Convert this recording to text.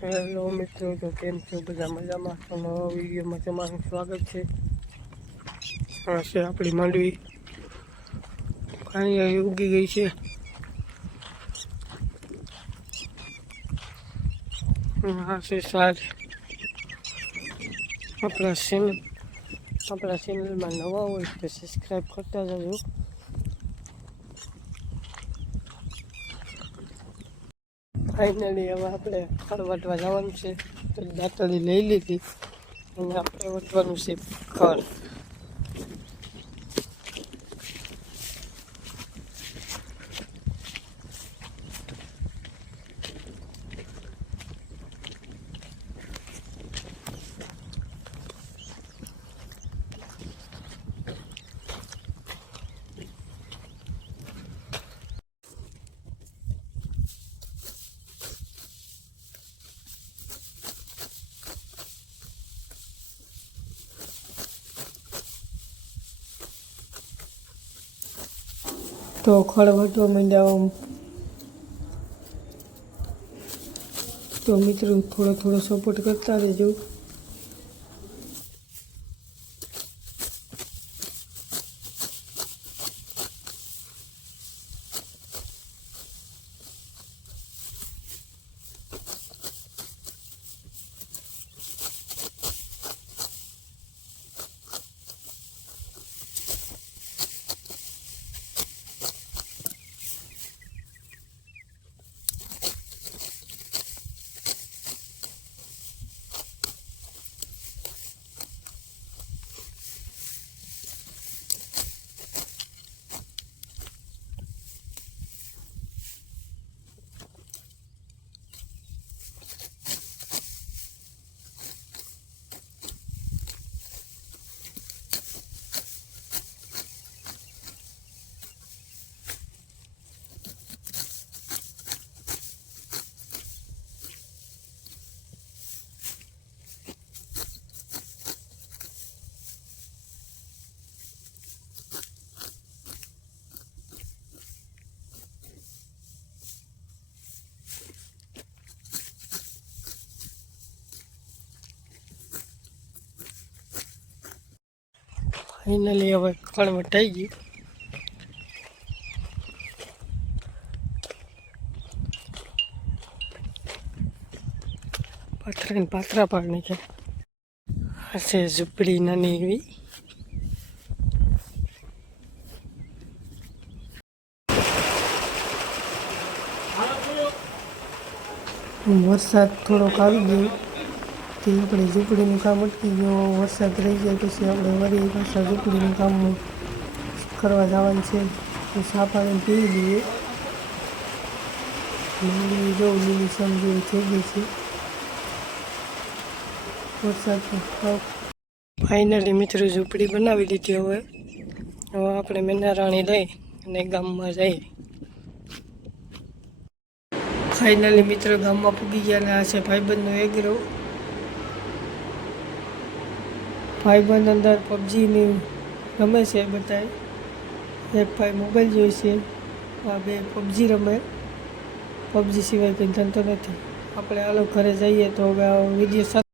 Hello મિત્રો, તો કેમ છો? બધા મજામાં? તો નવા વિડીયોમાં તમારું સ્વાગત છે. આ છે આપણી માંડવી. અહીં ઉગી ગઈ છે. આ છે સાર આપણા ચેનલ આપણા ચેનલમાં નવા હોય તો સબસ્ક્રાઈબ કરતા જજો. ફાઇનલી હવે આપણે ખડ વટવા જવાનું છે. તો દાંતળી લઈ લીધી. અને આપણે વટવાનું છે ખડ તો વટવા માંડ્યા તો મિત્રો થોડો થોડો સપોર્ટ કરતા રહેજો. ફાઇનલી હવે ખડ વટાઈ ગયું. પાથરા ને પાથરા પાડ છે છે ઝૂંપડી નાની એવી. વરસાદ થોડોક આવી ગયો. તે આપણે ઝૂંપડીનું કામ અટકી ગયો, વરસાદ રહી જાય પછી આપણે વળી પાછા ઝૂંપડીનું કામ કરવા જવાનું છે. તો ચા પાણી પી લઈએ. લીલી જો, લીલી સમજી થઈ ગઈ છે. વરસાદ ફાઇનલી મિત્રો ઝૂંપડી બનાવી દીધી હવે. હવે આપણે મેનારાણી લઈ અને ગામમાં જઈએ ફાઇનલી મિત્રો ગામમાં પૂગી ગયા અને આ છે ભાઈબંધનો એગ્રો ભાઈબંધ અંદર પબજીની રમે છે બધાય. એક ભાઈ મોબાઈલ જોઈ છે. આ બે પબજી રમે. પબજી સિવાય કંઈ ધંધો નથી. આપણે આલો ઘરે જઈએ તો હવે આ વીડિયો